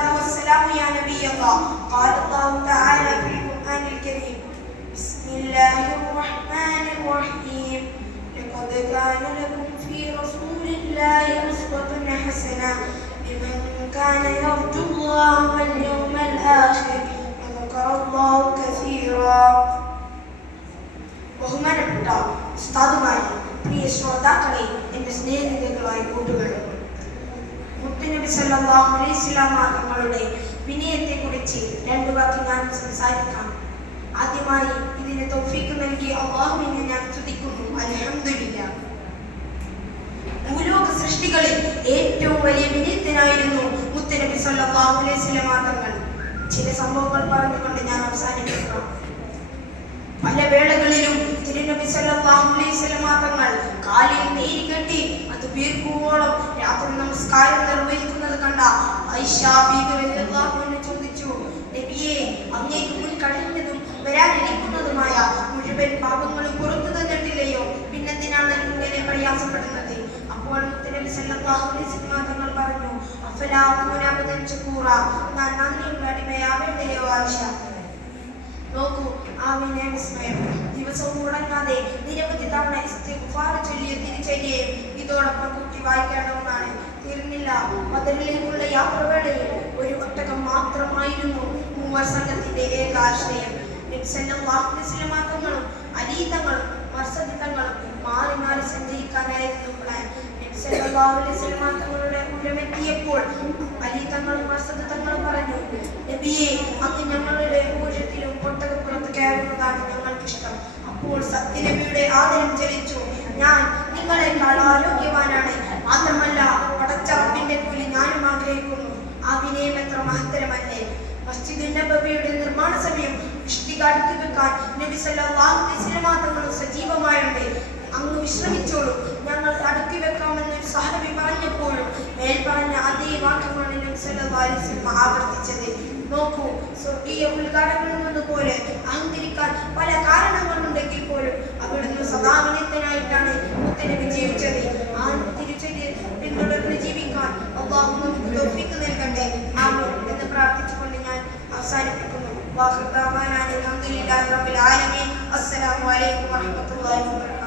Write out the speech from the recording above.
الصلاة والسلام يا نبي الله. قال الله تعالى في القرآن الكريم: بسم الله الرحمن الرحيم. لقد كان لكم في رسول الله أسوة حسنة لمن كان يرجو الله واليوم الآخر وذكر الله كثيرا. ബഹുമാനപ്പെട്ട ഉസ്താദുമാരെ, പ്രിയ ശ്രോതാക്കളെ, എൻ്റെ സ്നേഹിതങ്ങളായ കൂട്ടുകാരെ, മുത്തുനബി സല്ലല്ലാഹു അലൈഹി വസല്ലം തങ്ങളുടെ വിനയത്തെക്കുറിച്ച് രണ്ട് വാക്ക് ഞാൻ സംസാരിക്കാം. ആദ്യമായി ഇതിന് തൗഫീഖ് നൽകിയ അല്ലാഹുവിനെ ഞാൻ സ്തുതിക്കുന്നു. അൽഹംദുലില്ലാഹ്. ഭൂലോക സൃഷ്ടികളിൽ ഏറ്റവും വലിയ വിനയത്തിനായിരുന്നു മുത്തുനബി സല്ലല്ലാഹു അലൈഹി വസല്ലം തങ്ങൾ. ചില സംഭവങ്ങൾ പറഞ്ഞുകൊണ്ട് ഞാൻ അവസാനിപ്പിക്കാം. പല വേളകളിലും തിരുനബി സല്ലല്ലാഹു അലൈഹി വസല്ലം തങ്ങൾ കാലിൽ നീര് കെട്ടി അത് വീർക്കുവോളം രാത്രി നമസ്കാരം നിർവഹിക്കുന്നത് കണ്ട ആയിഷ ബീബി റളിയല്ലാഹു അൻഹ ചോദിച്ചു: നബിയേ, അങ്ങേക്ക് മുൻ കഴിഞ്ഞതും വരാനിരിക്കുന്നതുമായ മുഴുവൻ പാപങ്ങളും പുറത്തു തന്നിട്ടില്ലയോ, പിന്നെന്തിനാണ് ഇങ്ങനെ പ്രയാസപ്പെടുന്നത്? അപ്പോൾ മുത്തുനബി സല്ലല്ലാഹു അലൈഹി വസല്ലം തങ്ങൾ പറഞ്ഞു: അഫലാ അകൂന അബ്ദൻ ശകൂറ, ഞാൻ നന്ദിയുള്ള അടിമയാവേണ്ടയോ ആയിഷ? നോക്കൂ, ആ വിനയവിസ്മയം. ദിവസവും മുടങ്ങാതെ നിരവധി തവണ ഇസ്തിഗ്ഫാർ ചൊല്ലിയ തിരിച്ചരിയെ ഇതോടൊപ്പം കൂട്ടി വായിക്കേണ്ടതാണ്. തീർന്നില്ല. ബദറിലേക്കുള്ള യാത്രവേളയിൽ ഒരു ഒട്ടകം മാത്രമായിരുന്നു മൂവർ സംഘത്തിന്റെ ഏക ആശ്രയം. നബി സല്ലല്ലാഹു അലൈഹി വസല്ലം തങ്ങളും അലി തങ്ങളും മർസദ് തങ്ങളും മാറി മാറി സഞ്ചരിക്കാനായിരുന്നു പ്ലാൻ. നബി സല്ലല്ലാഹു അലൈഹി വസല്ലം തങ്ങളുടെ ഊഴമെത്തിയപ്പോൾ അലി തങ്ങളും മർസദ് തങ്ങളും പറഞ്ഞു: നബിയെ, അങ്ങ് ഞങ്ങളുടെ ഊഴത്തിലും ഒട്ടകപ്പുറത്ത് കയറുന്നതാണ് ഞങ്ങൾക്കിഷ്ടം. അപ്പോൾ സത്യനബിയുടെ ആദരം ചലിച്ചു: ഞാൻ നിങ്ങളെക്കാൾ ആരോഗ്യവാനാണ്, മാത്രമല്ല പടച്ച റബ്ബിന്റെ കൂലി ഞാനും ആഗ്രഹിക്കുന്നു. ആ വിനയം എത്ര മഹത്തരമല്ലേ! മസ്ജിദുൻ നബവിയുടെ നിർമ്മാണ സമയം ഇഷ്ടിക അടുക്കി വെക്കാൻ നബി സല്ലല്ലാഹു അലൈഹി വസല്ലം തങ്ങൾ സജീവമായുണ്ട്. അങ്ങ് വിശ്രമിച്ചോളൂ, ഞങ്ങൾ അടുക്കി വെക്കാമെന്ന് ഒരു സഹബി പറഞ്ഞപ്പോഴും മേൽ പറഞ്ഞ അതേ വാക്യമാണ് നബി സല്ലല്ലാഹു അലൈഹി വസല്ലം ആവർത്തിച്ചത്. നോക്കൂ, സ്വർഗീയ ഉദ്ഘാടനങ്ങളിൽ നിന്നുപോലെ അഹങ്കരിക്കാൻ പല കാരണങ്ങളുണ്ടെങ്കിൽ പോലും അവിടുന്ന് സദാ വിനയനായിട്ടാണ് മുത്തുനബി ജീവിച്ചത്. ആ തിരിച്ചൊരു പിന്തുടർന്ന് ജീവിക്കാൻ അല്ലാഹു നമുക്ക് തൗഫീഖ് നൽകട്ടെ. ആമീൻ എന്ന് പ്രാർത്ഥിച്ചുകൊണ്ട് ഞാൻ അവസാനിപ്പിക്കുന്നു. വാഖിർ ദഅവാനാ അൽഹംദുലില്ലാഹി റബ്ബിൽ ആലമീൻ. അസ്സലാമു അലൈക്കും വറഹ്മത്തുള്ളാഹി വബറകാതുഹു.